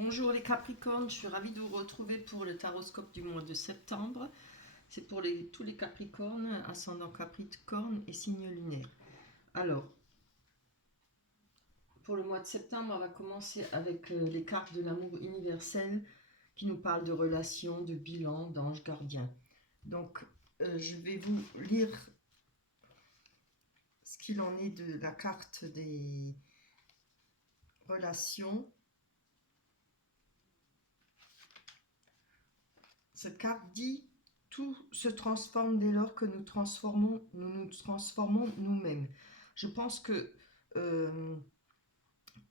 Bonjour les Capricornes, je suis ravie de vous retrouver pour le taroscope du mois de septembre. C'est pour tous les Capricornes, ascendant Capricorne et signe lunaire. Alors, pour le mois de septembre, on va commencer avec les cartes de l'amour universel qui nous parlent de relations, de bilan, d'anges gardiens. Donc, je vais vous lire ce qu'il en est de la carte des relations. Cette carte dit: tout se transforme dès lors que nous nous transformons nous-mêmes. Je pense que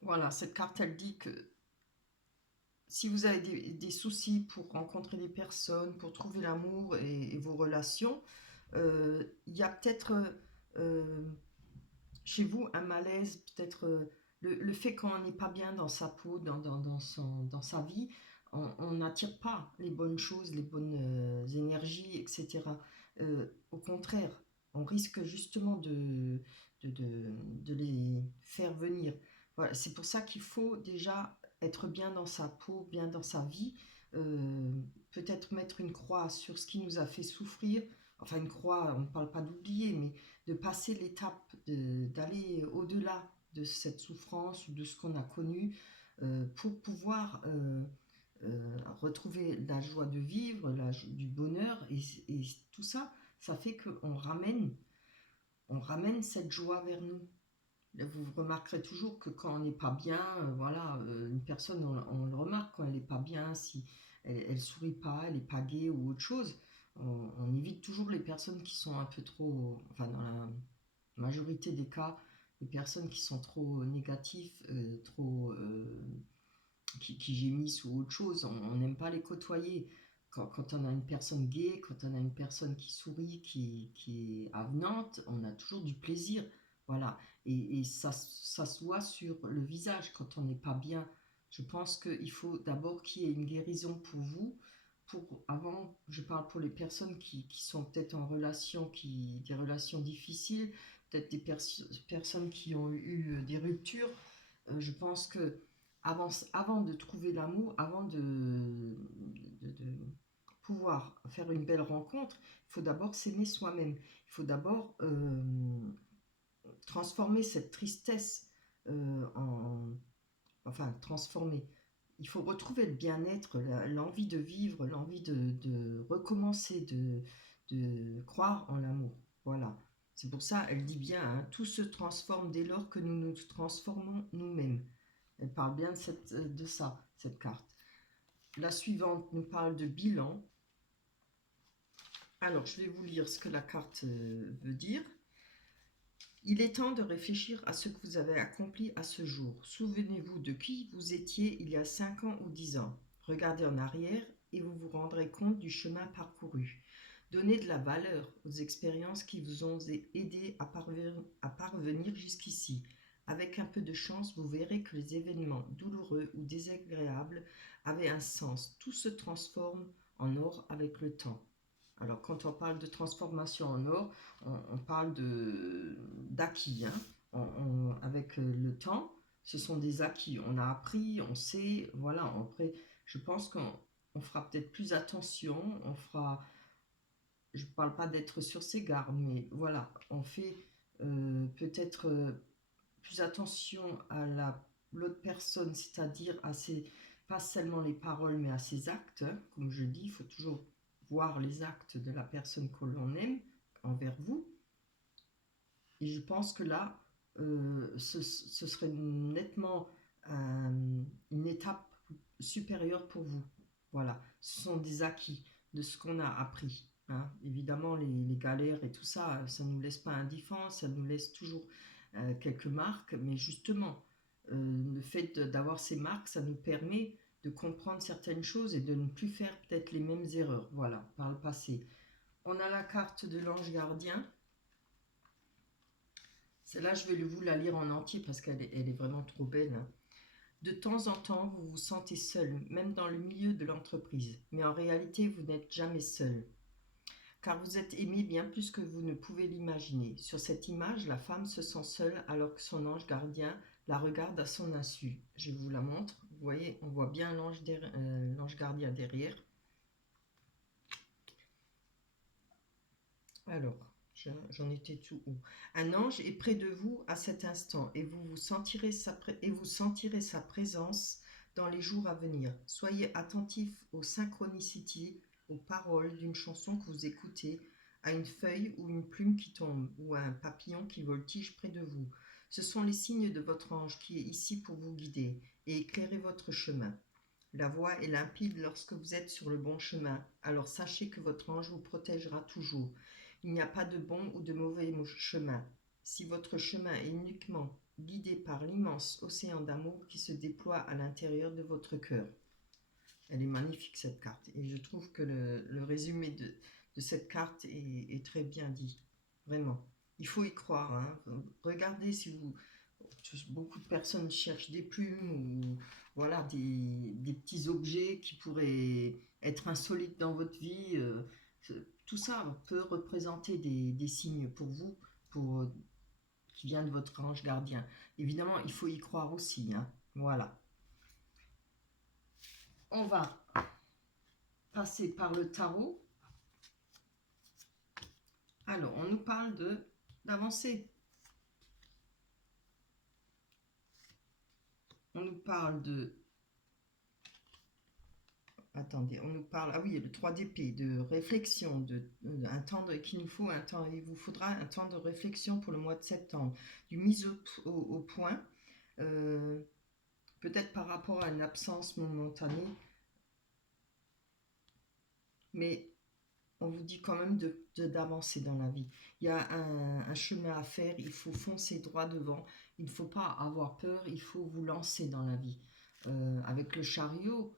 voilà, cette carte elle dit que si vous avez des soucis pour rencontrer des personnes, pour trouver l'amour et vos relations, il y a peut-être chez vous un malaise, peut-être le fait qu'on n'est pas bien dans sa peau, dans sa vie, on n'attire pas les bonnes choses, les bonnes énergies, etc. Au contraire, on risque justement de les faire venir. Voilà, c'est pour ça qu'il faut déjà être bien dans sa peau, bien dans sa vie, euh, peut-être mettre une croix sur ce qui nous a fait souffrir. Enfin, une croix, on ne parle pas d'oublier, mais de passer l'étape, d'aller au-delà de cette souffrance ou de ce qu'on a connu pour pouvoir retrouver la joie de vivre, du bonheur. Et tout ça, ça fait on ramène cette joie vers nous. Vous remarquerez toujours que quand on n'est pas bien, voilà, une personne, on le remarque quand elle n'est pas bien, si elle sourit pas, elle n'est pas gaie ou autre chose. On évite toujours les personnes qui sont un peu trop, enfin dans la majorité des cas, les personnes qui sont trop négatives, trop qui gémissent ou autre chose, on n'aime pas les côtoyer. Quand on a une personne gaie, quand on a une personne qui sourit, qui est avenante, on a toujours du plaisir. Voilà. Et ça se voit sur le visage quand on n'est pas bien. Je pense qu'il faut d'abord qu'il y ait une guérison pour vous. Avant, je parle pour les personnes qui sont peut-être en relation, des relations difficiles, peut-être des personnes qui ont eu des ruptures. Je pense que avant de trouver l'amour, avant de pouvoir faire une belle rencontre, il faut d'abord s'aimer soi-même. Il faut d'abord transformer cette tristesse enfin, transformer. Il faut retrouver le bien-être, l'envie de vivre, l'envie de recommencer, de croire en l'amour. Voilà. C'est pour ça, elle dit bien, hein, tout se transforme dès lors que nous nous transformons nous-mêmes. Elle parle bien de ça, cette carte. La suivante nous parle de bilan. Alors, je vais vous lire ce que la carte veut dire. Il est temps de réfléchir à ce que vous avez accompli à ce jour. Souvenez-vous de qui vous étiez il y a 5 ans ou 10 ans. Regardez en arrière et vous vous rendrez compte du chemin parcouru. Donnez de la valeur aux expériences qui vous ont aidé à parvenir jusqu'ici. Avec un peu de chance, vous verrez que les événements douloureux ou désagréables avaient un sens. Tout se transforme en or avec le temps. Alors, quand on parle de transformation en or, on parle d'acquis. Hein. Avec le temps, ce sont des acquis. On a appris, on sait, voilà. Après, je pense qu'on fera peut-être plus attention. Je ne parle pas d'être sur ses gardes, mais voilà, on fait peut-être plus attention à l'autre personne, c'est-à-dire pas seulement les paroles, mais à ses actes. Hein. Comme je dis, il faut toujours voir les actes de la personne que l'on aime envers vous. Et je pense que là, ce serait nettement une étape supérieure pour vous. Voilà, ce sont des acquis de ce qu'on a appris. Hein. Évidemment, les galères et tout ça, ça ne nous laisse pas indifférents, ça nous laisse toujours quelques marques, mais justement, le fait d'avoir ces marques, ça nous permet de comprendre certaines choses et de ne plus faire peut-être les mêmes erreurs, voilà, par le passé. On a la carte de l'ange gardien. Celle-là, je vais vous la lire en entier parce qu'elle est vraiment trop belle. Hein. De temps en temps, vous vous sentez seul, même dans le milieu de l'entreprise. Mais en réalité, vous n'êtes jamais seul. Car vous êtes aimé bien plus que vous ne pouvez l'imaginer. Sur cette image, la femme se sent seule alors que son ange gardien la regarde à son insu. Je vous la montre. Vous voyez, on voit bien l'ange gardien derrière. Alors, j'en étais tout haut. Un ange est près de vous à cet instant et vous sentirez sa présence dans les jours à venir. Soyez attentif aux synchronicités, aux paroles d'une chanson que vous écoutez, à une feuille ou une plume qui tombe ou à un papillon qui voltige près de vous. Ce sont les signes de votre ange qui est ici pour vous guider et éclairer votre chemin. La voie est limpide lorsque vous êtes sur le bon chemin, alors sachez que votre ange vous protégera toujours. Il n'y a pas de bon ou de mauvais chemin. Si votre chemin est uniquement guidé par l'immense océan d'amour qui se déploie à l'intérieur de votre cœur. Elle est magnifique cette carte et je trouve que le résumé de cette carte est très bien dit. Vraiment. Il faut y croire. Hein. Regardez si vous... Beaucoup de personnes cherchent des plumes ou voilà, des petits objets qui pourraient être insolites dans votre vie. Tout ça peut représenter des signes pour vous, qui vient de votre ange gardien. Évidemment, il faut y croire aussi. Hein. Voilà. On va passer par le tarot. Alors, on nous parle d'avancer. On nous parle de... Attendez, on nous parle... Ah oui, le 3 d'épée, de réflexion, un temps qu'il nous faut, il vous faudra un temps de réflexion pour le mois de septembre, du mise au point, peut-être par rapport à une absence momentanée, mais on vous dit quand même d'avancer dans la vie. Il y a un chemin à faire, il faut foncer droit devant, il ne faut pas avoir peur, il faut vous lancer dans la vie. Avec le chariot,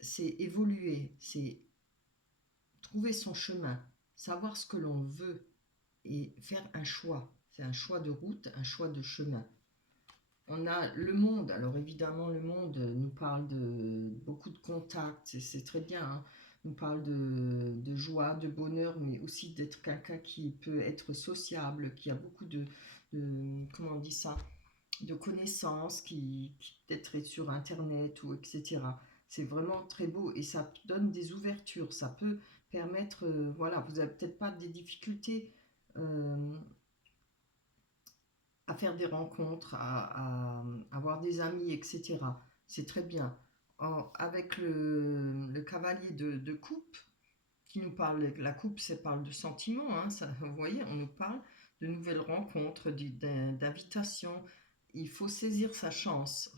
c'est évoluer, c'est trouver son chemin, savoir ce que l'on veut et faire un choix. C'est un choix de route, un choix de chemin. On a le monde, alors évidemment le monde nous parle de beaucoup de contacts, c'est très bien, hein. Nous parle de joie, de bonheur, mais aussi d'être quelqu'un qui peut être sociable, qui a beaucoup comment on dit ça, de connaissances, qui peut-être est sur internet ou etc. C'est vraiment très beau et ça donne des ouvertures, ça peut permettre, voilà, vous n'avez peut-être pas des difficultés à faire des rencontres, à avoir des amis, etc. C'est très bien. Avec le cavalier de coupe, qui nous parle, la coupe, ça parle de sentiments, hein, ça, vous voyez, on nous parle de nouvelles rencontres, d'invitations. Il faut saisir sa chance,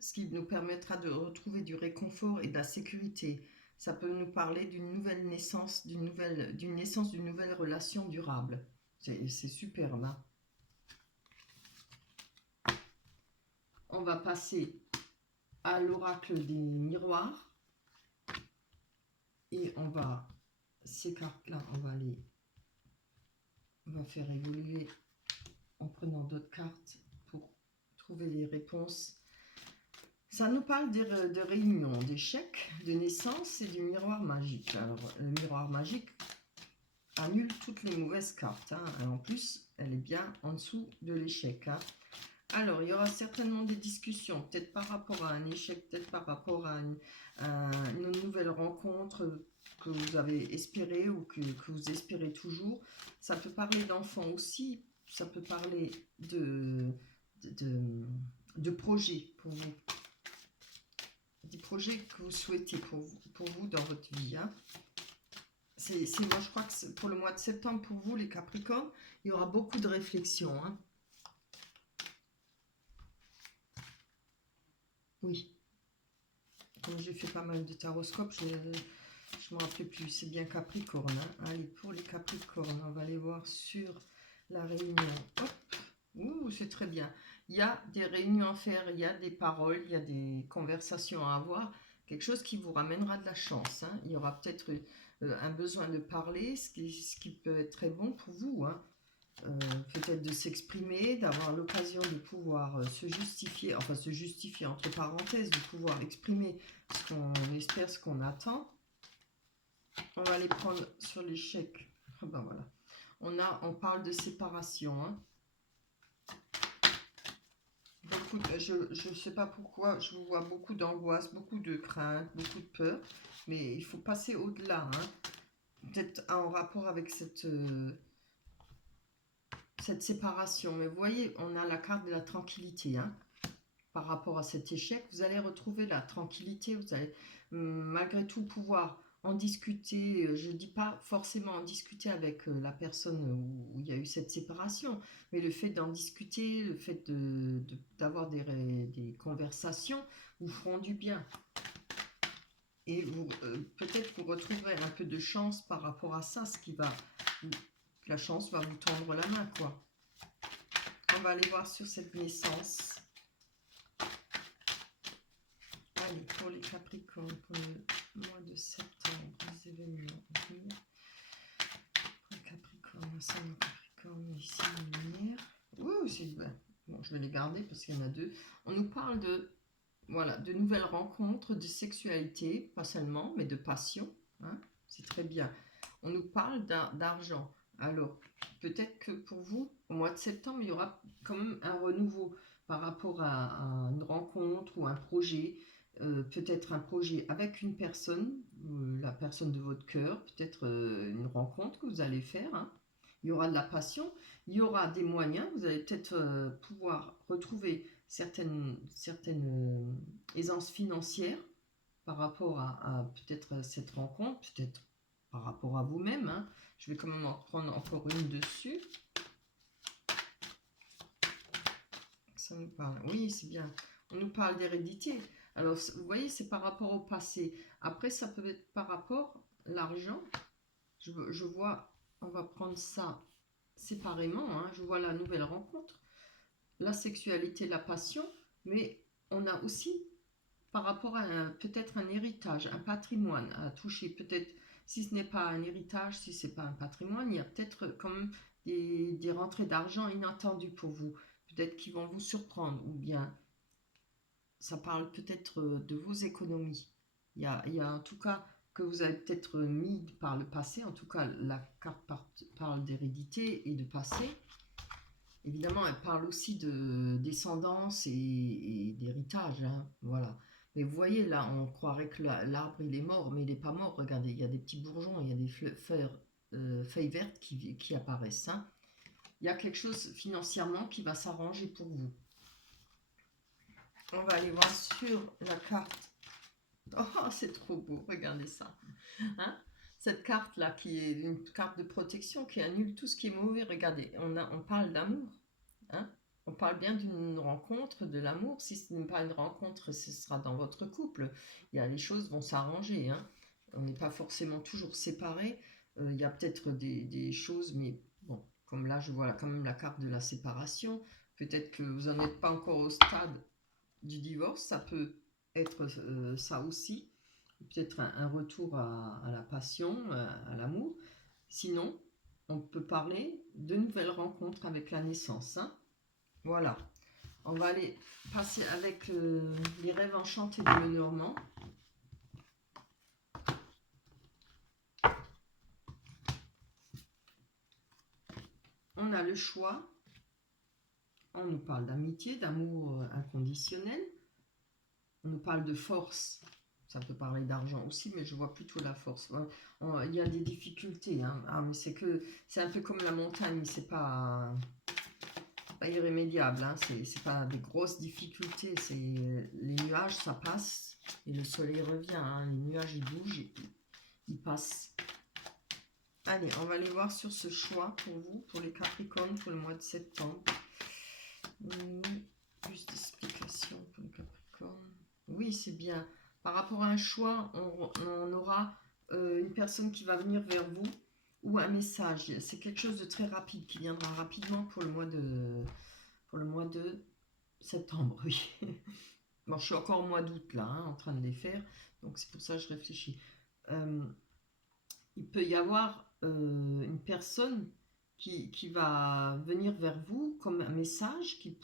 ce qui nous permettra de retrouver du réconfort et de la sécurité. Ça peut nous parler d'une nouvelle naissance, d'une naissance d'une nouvelle relation durable. C'est superbe, hein. On va passer à l'oracle des miroirs. Et on va, ces cartes-là, on va faire évoluer en prenant d'autres cartes pour trouver les réponses. Ça nous parle de réunions, d'échecs, de naissance et du miroir magique. Alors, le miroir magique annule toutes les mauvaises cartes. Hein. En plus, elle est bien en dessous de l'échec. Hein. Alors, il y aura certainement des discussions, peut-être par rapport à un échec, peut-être par rapport à une nouvelle rencontre que vous avez espéré ou que vous espérez toujours. Ça peut parler d'enfants aussi, ça peut parler de projets pour vous. Des projets que vous souhaitez pour vous dans votre vie. Hein. Moi, je crois que pour le mois de septembre, pour vous, les Capricornes, il y aura beaucoup de réflexion. Hein. Oui. Comme j'ai fait pas mal de taroscopes, je ne me rappelais plus. C'est bien Capricorne. Hein. Allez, pour les Capricornes, on va aller voir sur la réunion. Hop. Ouh, c'est très bien. Il y a des réunions à faire, il y a des paroles, il y a des conversations à avoir. Quelque chose qui vous ramènera de la chance. Hein. Il y aura peut-être un besoin de parler, ce qui peut être très bon pour vous. Hein. Peut-être de s'exprimer, d'avoir l'occasion de pouvoir se justifier entre parenthèses, de pouvoir exprimer ce qu'on espère, ce qu'on attend. On va les prendre sur l'échec. Ah ben voilà. On parle de séparation. Hein. Donc je ne sais pas pourquoi, je vous vois beaucoup d'angoisse, beaucoup de crainte, beaucoup de peur, mais il faut passer au-delà, hein. Peut-être en rapport avec cette séparation. Mais vous voyez, on a la carte de la tranquillité, hein. Par rapport à cet échec, vous allez retrouver la tranquillité, vous allez malgré tout pouvoir en discuter. Je ne dis pas forcément en discuter avec la personne où il y a eu cette séparation, mais le fait d'en discuter, le fait d'avoir des conversations vous feront du bien. Et peut-être vous retrouverez un peu de chance par rapport à ça, la chance va vous tendre la main, quoi. On va aller voir sur cette naissance. Allez, pour les Capricornes, pour le mois de septembre, les événements à venir. Pour les Capricornes, ça, le Capricorne, ici, la lumière. Ouh, c'est bien. Bon, je vais les garder parce qu'il y en a deux. On nous parle voilà, de nouvelles rencontres, de sexualité, pas seulement, mais de passion. Hein, c'est très bien. On nous parle d'argent. Alors, peut-être que pour vous, au mois de septembre, il y aura quand même un renouveau par rapport à une rencontre ou un projet. Peut-être un projet avec une personne, la personne de votre cœur, peut-être une rencontre que vous allez faire. Hein. Il y aura de la passion, il y aura des moyens, vous allez peut-être pouvoir retrouver certaines aisances financières par rapport à peut-être cette rencontre, peut-être par rapport à vous-même. Hein. Je vais quand même en prendre encore une dessus. Ça nous parle. Oui, c'est bien. On nous parle d'hérédité. Alors, vous voyez, c'est par rapport au passé. Après, ça peut être par rapport à l'argent. Je vois, on va prendre ça séparément. Hein. Je vois la nouvelle rencontre, la sexualité, la passion, mais on a aussi par rapport à peut-être un héritage, un patrimoine à toucher. Peut-être, si ce n'est pas un héritage, si ce n'est pas un patrimoine, il y a peut-être quand même des rentrées d'argent inattendues pour vous. Peut-être qu'ils vont vous surprendre, ou bien ça parle peut-être de vos économies. Il y a en tout cas que vous avez peut-être mis par le passé, en tout cas la carte parle d'hérédité et de passé. Évidemment, elle parle aussi de descendance et d'héritage, hein, voilà. Mais vous voyez, là, on croirait que l'arbre, il est mort, mais il n'est pas mort. Regardez, il y a des petits bourgeons, il y a des feuilles vertes qui apparaissent. Hein. Il y a quelque chose financièrement qui va s'arranger pour vous. On va aller voir sur la carte. Oh, c'est trop beau, regardez ça. Hein, cette carte-là, qui est une carte de protection, qui annule tout ce qui est mauvais. Regardez, on parle d'amour. Hein, on parle bien d'une rencontre, de l'amour. Si ce n'est pas une rencontre, ce sera dans votre couple. Les choses vont s'arranger. Hein. On n'est pas forcément toujours séparés. Il y a peut-être des choses, mais bon, comme là, je vois quand même la carte de la séparation. Peut-être que vous n'en êtes pas encore au stade du divorce. Ça peut être ça aussi. Peut-être un retour à la passion, à l'amour. Sinon, on peut parler de nouvelles rencontres avec la naissance. Hein. Voilà. On va aller passer avec les rêves enchantés de Lenormand. On a le choix. On nous parle d'amitié, d'amour inconditionnel. On nous parle de force. Ça peut parler d'argent aussi, mais je vois plutôt la force. Il y a des difficultés, hein. Ah, mais c'est un peu comme la montagne, c'est pas irrémédiable, hein. C'est pas des grosses difficultés. Les nuages, ça passe et le soleil revient. Hein. Les nuages, ils bougent, ils passent. Allez, on va aller voir sur ce choix pour vous, pour les Capricornes, pour le mois de septembre. Plus d'explications pour les Capricornes. Oui, c'est bien. Par rapport à un choix, on aura une personne qui va venir vers vous ou un message. C'est quelque chose de très rapide qui viendra rapidement pour le mois de septembre. Oui. Bon, je suis encore au mois d'août là, hein, en train de les faire, donc c'est pour ça que je réfléchis. Il peut y avoir une personne qui va venir vers vous comme un message qui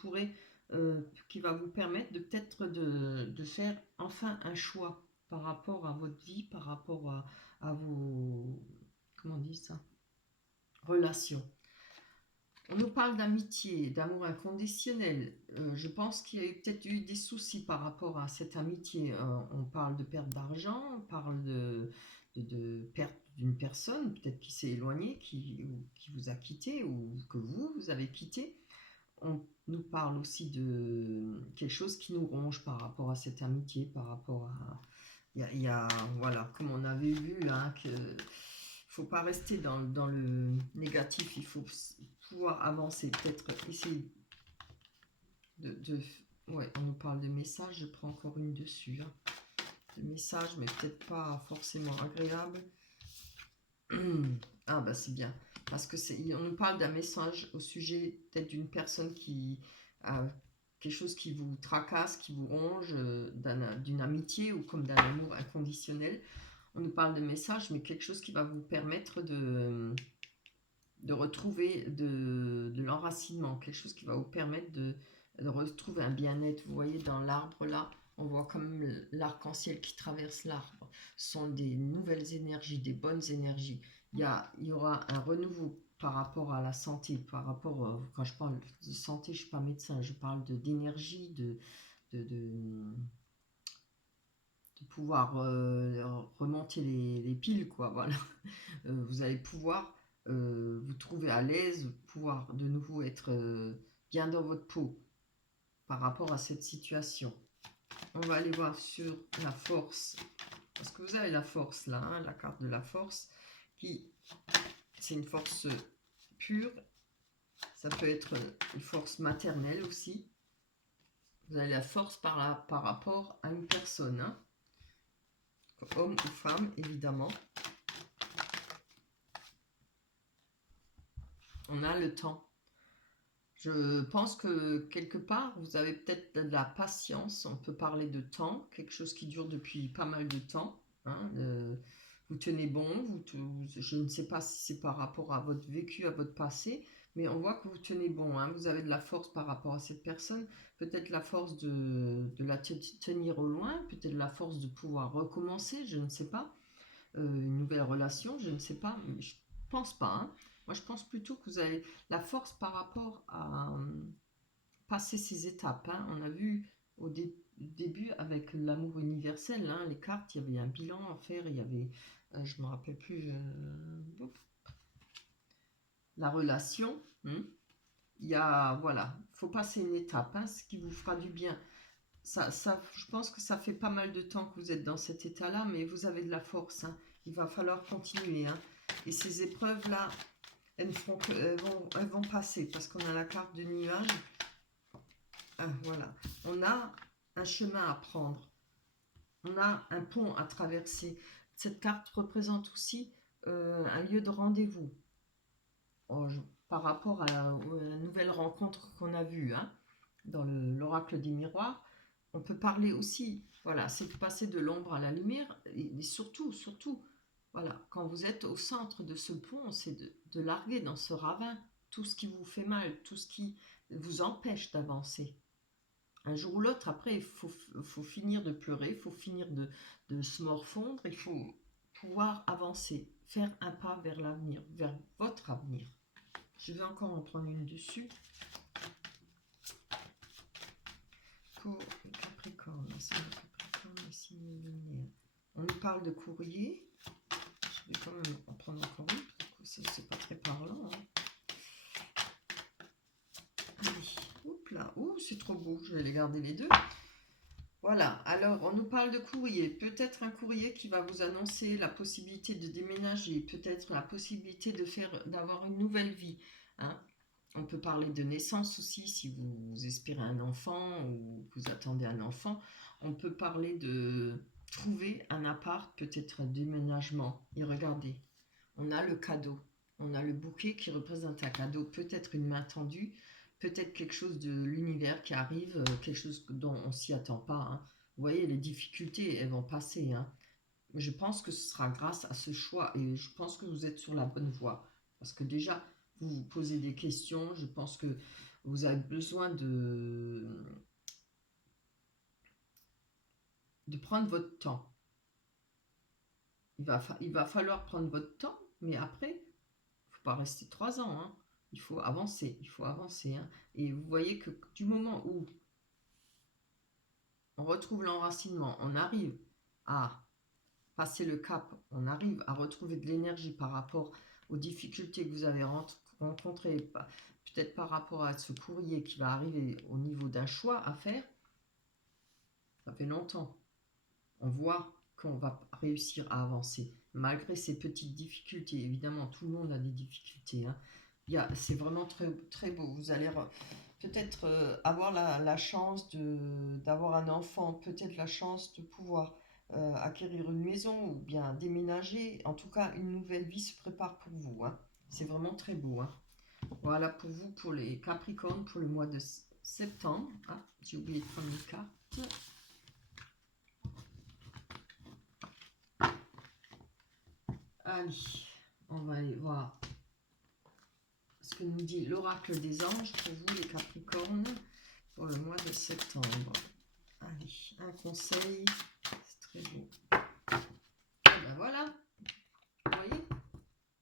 va vous permettre de peut-être de faire enfin un choix par rapport à votre vie, par rapport à vos, comment on dit ça, relations. On nous parle d'amitié, d'amour inconditionnel. Je pense qu'il y a peut-être eu des soucis par rapport à cette amitié. On parle de perte d'argent, on parle de perte d'une personne, peut-être qui s'est éloignée, qui vous a quitté ou que vous avez quitté. On nous parle aussi de quelque chose qui nous ronge par rapport à cette amitié, par rapport à... voilà, comme on avait vu, hein, que faut pas rester dans le négatif, il faut pouvoir avancer, peut-être essayer de... Ouais, on nous parle de messages, je prends encore une dessus, hein, de messages, mais peut-être pas forcément agréable. Ah bah c'est bien, parce que on nous parle d'un message au sujet peut-être d'une personne qui a quelque chose qui vous tracasse, qui vous ronge, d'une amitié ou comme d'un amour inconditionnel. On nous parle de message, mais quelque chose qui va vous permettre de retrouver de l'enracinement, quelque chose qui va vous permettre de retrouver un bien-être. Vous voyez dans l'arbre là, on voit comme l'arc-en-ciel qui traverse l'arbre. Ce sont des nouvelles énergies, des bonnes énergies. Il y aura un renouveau par rapport à la santé, par rapport, quand je parle de santé, je ne suis pas médecin, je parle d'énergie, de pouvoir remonter les piles, quoi, voilà. Vous allez pouvoir vous trouver à l'aise, pouvoir de nouveau être bien dans votre peau par rapport à cette situation. On va aller voir sur la force, parce que vous avez la force là, hein, la carte de la force, qui c'est une force pure, ça peut être une force maternelle aussi. Vous avez la force par rapport à une personne, hein, homme ou femme évidemment. On a le temps. Je pense que quelque part, vous avez peut-être de la patience. On peut parler de temps, quelque chose qui dure depuis pas mal de temps, hein. Vous tenez bon, je ne sais pas si c'est par rapport à votre vécu, à votre passé, mais on voit que vous tenez bon, hein. Vous avez de la force par rapport à cette personne, peut-être la force de la tenir au loin, peut-être la force de pouvoir recommencer, je ne sais pas. Une nouvelle relation, je ne sais pas, mais je pense pas, hein. Moi, je pense plutôt que vous avez la force par rapport à passer ces étapes, hein. On a vu au début avec l'amour universel, hein, les cartes, il y avait un bilan à faire, il y avait, je ne me rappelle plus, la relation. Il y a, voilà, il faut passer une étape, hein, ce qui vous fera du bien. Je pense que ça fait pas mal de temps que vous êtes dans cet état-là, mais vous avez de la force, hein. Il va falloir continuer, hein. Et ces épreuves-là, elles vont passer parce qu'on a la carte de nuage. Ah, voilà. On a un chemin à prendre. On a un pont à traverser. Cette carte représente aussi un lieu de rendez-vous. Oh, par rapport à la nouvelle rencontre qu'on a vue, hein, dans l'oracle des miroirs, on peut parler aussi, voilà, c'est de passer de l'ombre à la lumière, et surtout, voilà, quand vous êtes au centre de ce pont, c'est de larguer dans ce ravin tout ce qui vous fait mal, tout ce qui vous empêche d'avancer. Un jour ou l'autre, après, faut finir de pleurer, il faut finir de se morfondre, il faut pouvoir avancer, faire un pas vers l'avenir, vers votre avenir. Je vais encore en prendre une dessus. Pour le Capricorne, c'est le Capricorne, le signe lunaire. On nous parle de courrier. Je vais quand même en prendre encore une, parce que c'est pas très parlant, hein. Allez, hop là, oh, c'est trop beau, je vais les garder les deux. Voilà, alors on nous parle de courrier, peut-être un courrier qui va vous annoncer la possibilité de déménager, peut-être la possibilité d'avoir une nouvelle vie, hein. On peut parler de naissance aussi, si vous espérez un enfant ou que vous attendez un enfant. On peut parler de trouver un appart, peut-être un déménagement. Et regardez, on a le cadeau, on a le bouquet qui représente un cadeau, peut-être une main tendue, peut-être quelque chose de l'univers qui arrive, quelque chose dont on s'y attend pas, hein. Vous voyez, les difficultés, elles vont passer, hein. Je pense que ce sera grâce à ce choix et je pense que vous êtes sur la bonne voie. Parce que déjà, vous vous posez des questions, je pense que vous avez besoin de prendre votre temps. Il va falloir prendre votre temps, mais après, il ne faut pas rester 3 ans, hein. Il faut avancer, hein. Et vous voyez que du moment où on retrouve l'enracinement, on arrive à passer le cap, on arrive à retrouver de l'énergie par rapport aux difficultés que vous avez rencontrées, peut-être par rapport à ce courrier qui va arriver au niveau d'un choix à faire, ça fait longtemps. On voit qu'on va réussir à avancer, malgré ces petites difficultés. Évidemment, tout le monde a des difficultés, hein. C'est vraiment très, très beau. Vous allez peut-être avoir la chance d'avoir un enfant, peut-être la chance de pouvoir acquérir une maison ou bien déménager. En tout cas, une nouvelle vie se prépare pour vous, hein. C'est vraiment très beau, hein. Voilà pour vous, pour les Capricornes, pour le mois de septembre. Ah, j'ai oublié de prendre les cartes. Allez, on va aller voir ce que nous dit l'oracle des anges pour vous, les Capricornes, pour le mois de septembre. Allez, un conseil, c'est très beau. Et ben voilà, vous voyez,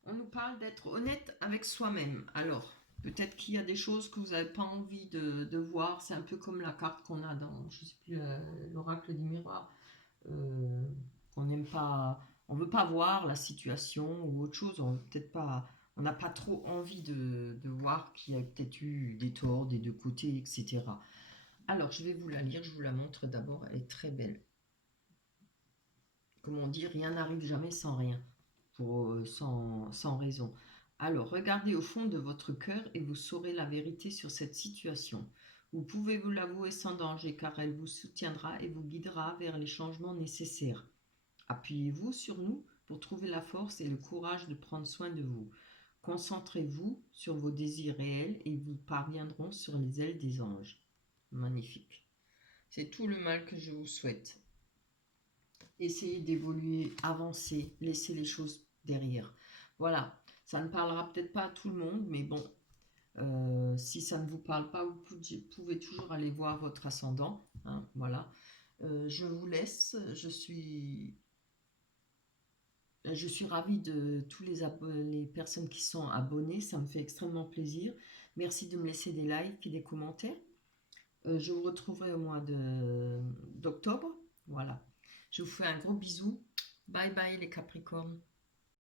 on nous parle d'être honnête avec soi-même. Alors, peut-être qu'il y a des choses que vous n'avez pas envie de voir. C'est un peu comme la carte qu'on a dans, je sais plus, l'oracle du miroir. On n'aime pas, on veut pas voir la situation ou autre chose. On n'a pas trop envie de voir qu'il y a peut-être eu des torts des deux côtés, etc. Alors, je vais vous la lire. Je vous la montre d'abord. Elle est très belle. Comme on dit, rien n'arrive jamais sans rien, sans raison. Alors, regardez au fond de votre cœur et vous saurez la vérité sur cette situation. Vous pouvez vous l'avouer sans danger car elle vous soutiendra et vous guidera vers les changements nécessaires. Appuyez-vous sur nous pour trouver la force et le courage de prendre soin de vous. Concentrez-vous sur vos désirs réels et vous parviendront sur les ailes des anges. Magnifique. C'est tout le mal que je vous souhaite. Essayez d'évoluer, avancer, laissez les choses derrière. Voilà, ça ne parlera peut-être pas à tout le monde, mais bon, si ça ne vous parle pas, vous pouvez toujours aller voir votre ascendant, hein, voilà. Je vous laisse, je suis ravie de tous les personnes qui sont abonnées, ça me fait extrêmement plaisir. Merci de me laisser des likes et des commentaires. Je vous retrouverai au mois d'octobre, voilà. Je vous fais un gros bisou. Bye bye les Capricornes.